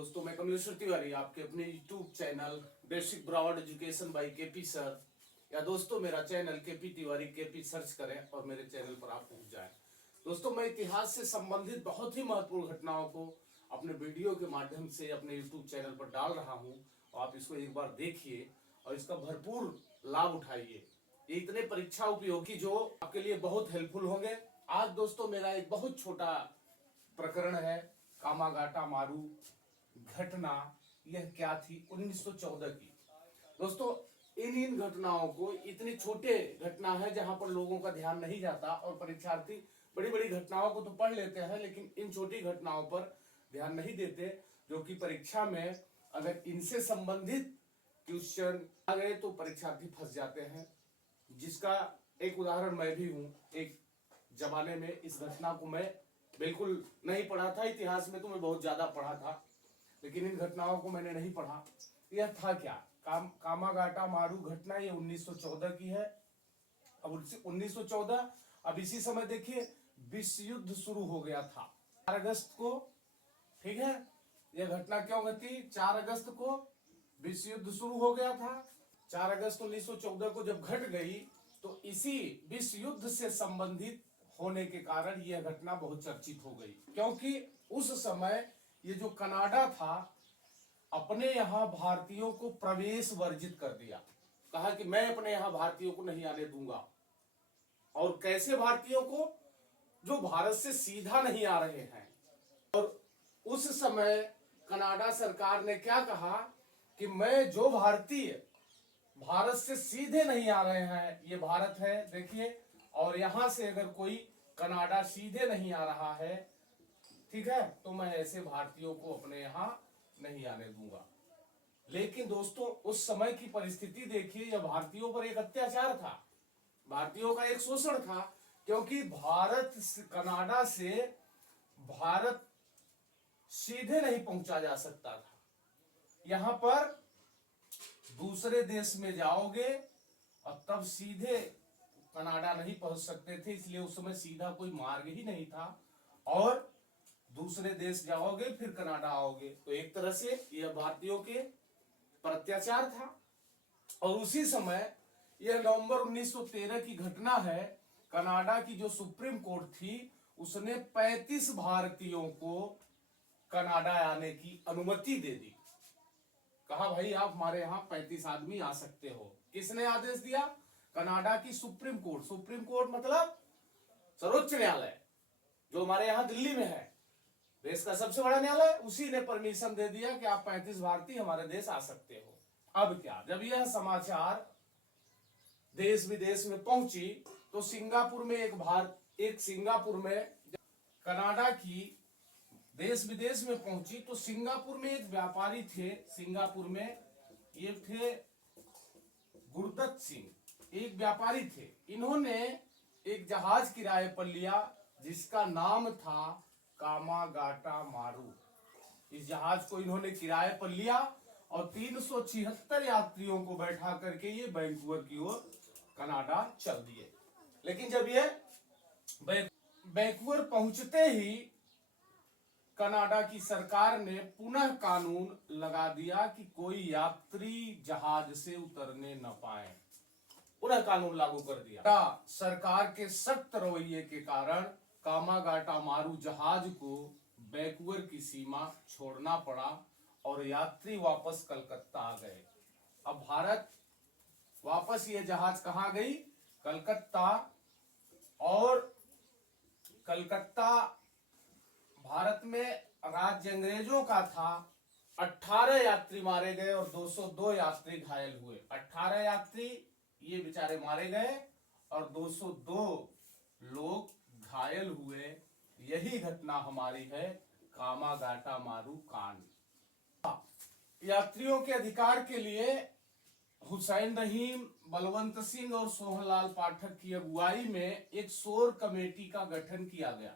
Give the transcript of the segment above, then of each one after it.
दोस्तों, मैं कमलेश्वर तिवारी आपके अपने YouTube channel basic broad education by KP sir, या दोस्तों मेरा channel KP Tiwari KP search करें और मेरे चैनल पर आप पहुंच जाएं। दोस्तों, मैं इतिहास से संबंधित बहुत ही महत्वपूर्ण घटनाओं को अपने वीडियो के माध्यम से अपने YouTube चैनल पर डाल रहा हूं और आप इसको एक बार देखिए और इसका भरपूर लाभ उठाइए। ये इतने परीक्षा उपयोगी जो आपके लिए बहुत हेल्पफुल होंगे। आज दोस्तों मेरा एक बहुत छोटा प्रकरण है, कामागाटा मारू घटना। यह क्या थी? 1914 की। दोस्तों, इन घटनाओं को, इतनी छोटे घटना है जहां पर लोगों का ध्यान नहीं जाता और परीक्षार्थी बड़ी बड़ी घटनाओं को तो पढ़ लेते हैं लेकिन इन छोटी घटनाओं पर ध्यान नहीं देते, जो कि परीक्षा में अगर इनसे संबंधित क्वेश्चन आ गए तो परीक्षार्थी फंस जाते हैं। जिसका एक उदाहरण मैं भी हूं। एक जमाने में इस घटना को मैं बिल्कुल नहीं पढ़ा था, इतिहास में तो मैं बहुत ज्यादा पढ़ा था लेकिन इन घटनाओं को मैंने नहीं पढ़ा। यह था क्या? कामागाटा मारू घटना। ये 1914 की है। अब 1914, अब इसी समय देखिए विश्व युद्ध शुरू हो गया था 4 अगस्त को। ठीक है, यह घटना क्यों घटी? 4 अगस्त को विश्व युद्ध शुरू हो गया था। 4 अगस्त 1914 को जब घट गई तो इसी विश्व युद्ध से संबंधित होने के कारण यह घटना बहुत चर्चित हो गई, क्योंकि उस समय ये जो कनाडा था अपने यहां भारतीयों को प्रवेश वर्जित कर दिया। कहा कि मैं अपने यहां भारतीयों को नहीं आने दूंगा। और कैसे भारतीयों को? जो भारत से सीधा नहीं आ रहे हैं। और उस समय कनाडा सरकार ने क्या कहा कि मैं जो भारतीय भारत से सीधे नहीं आ रहे हैं, ये भारत है देखिए, और यहां से अगर कोई कनाडा सीधे नहीं आ रहा है, ठीक है, तो मैं ऐसे भारतीयों को अपने यहां नहीं आने दूंगा। लेकिन दोस्तों, उस समय की परिस्थिति देखिए, यह भारतीयों पर एक अत्याचार था, भारतीयों का एक शोषण था, क्योंकि भारत कनाडा से भारत सीधे नहीं पहुंचा जा सकता था। यहां पर दूसरे देश में जाओगे और तब सीधे कनाडा नहीं पहुंच सकते थे, इसलिए उस समय सीधा कोई मार्ग ही नहीं था। और दूसरे देश जाओगे फिर कनाडा आओगे, तो एक तरह से यह भारतीयों के पर अत्याचार था। और उसी समय यह नवंबर 1913 की घटना है। कनाडा की जो सुप्रीम कोर्ट थी उसने 35 भारतीयों को कनाडा आने की अनुमति दे दी। कहा भाई आप हमारे यहाँ 35 आदमी आ सकते हो। किसने आदेश दिया? कनाडा की सुप्रीम कोर्ट। सुप्रीम कोर्ट मतलब सर्वोच्च न्यायालय, जो हमारे यहाँ दिल्ली में है, देश का सबसे बड़ा न्यायालय। उसी ने परमिशन दे दिया कि आप 35 भारतीय हमारे देश आ सकते हो। अब क्या, जब यह समाचार देश विदेश में पहुंची तो सिंगापुर में एक सिंगापुर में कनाडा की देश विदेश में पहुंची तो सिंगापुर में एक व्यापारी थे। सिंगापुर में ये थे गुरदत्त सिंह, एक व्यापारी थे। इन्होंने एक जहाज किराए पर लिया जिसका नाम था कामागाटा मारू। इस जहाज को इन्होंने किराए पर लिया और 376 यात्रियों को बैठा करके ये वैंकूवर की ओर कनाडा चल दिए। लेकिन जब ये वैंकूवर पहुंचते ही कनाडा की सरकार ने पुनः कानून लगा दिया कि कोई यात्री जहाज से उतरने न पाए। पुनः कानून लागू कर दिया। सरकार के सख्त रवैये के कारण कामागाटा मारू जहाज को वैंकूवर की सीमा छोड़ना पड़ा और यात्री वापस कलकत्ता आ गए। अब भारत वापस ये जहाज कहां गई? कलकत्ता। और कलकत्ता भारत में राज्य अंग्रेजों का था। 18 यात्री मारे गए और 202 यात्री घायल हुए। 18 यात्री ये बेचारे मारे गए और 202 लोग घायल हुए। यही घटना हमारी है कामागाटा मारू कांड। यात्रियों के अधिकार के लिए हुसैन रहीम, बलवंत सिंह और सोहनलाल पाठक की अगुवाई में एक शोर कमेटी का गठन किया गया।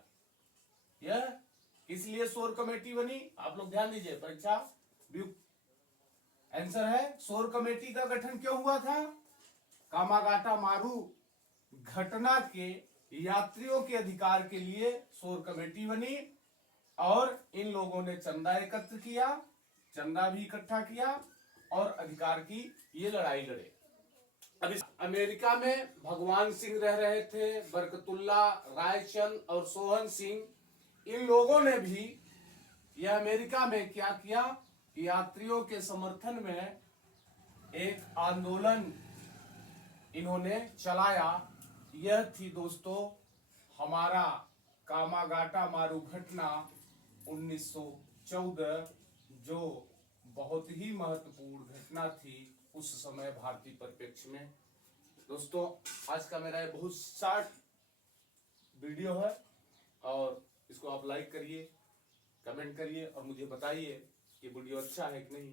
यह इसलिए शोर कमेटी बनी, आप लोग ध्यान दीजिए, परीक्षा आंसर है शोर कमेटी का गठन क्यों हुआ था? कामागाटा मारू घटना के यात्रियों के अधिकार के लिए शोर कमेटी बनी और इन लोगों ने चंदा एकत्र किया चंदा भी इकट्ठा किया और अधिकार की ये लड़ाई लड़े। अब अमेरिका में भगवान सिंह रह रहे थे, बरकतुल्ला, रायचंद और सोहन सिंह। इन लोगों ने भी यह अमेरिका में क्या किया, यात्रियों के समर्थन में एक आंदोलन इन्होंने चलाया। यह थी दोस्तों हमारा कामागाटा मारू घटना 1914, जो बहुत ही महत्वपूर्ण घटना थी उस समय भारतीय परिप्रेक्ष्य में। दोस्तों आज का मेरा ये बहुत शॉर्ट वीडियो है और इसको आप लाइक करिए, कमेंट करिए और मुझे बताइए कि वीडियो अच्छा है कि नहीं।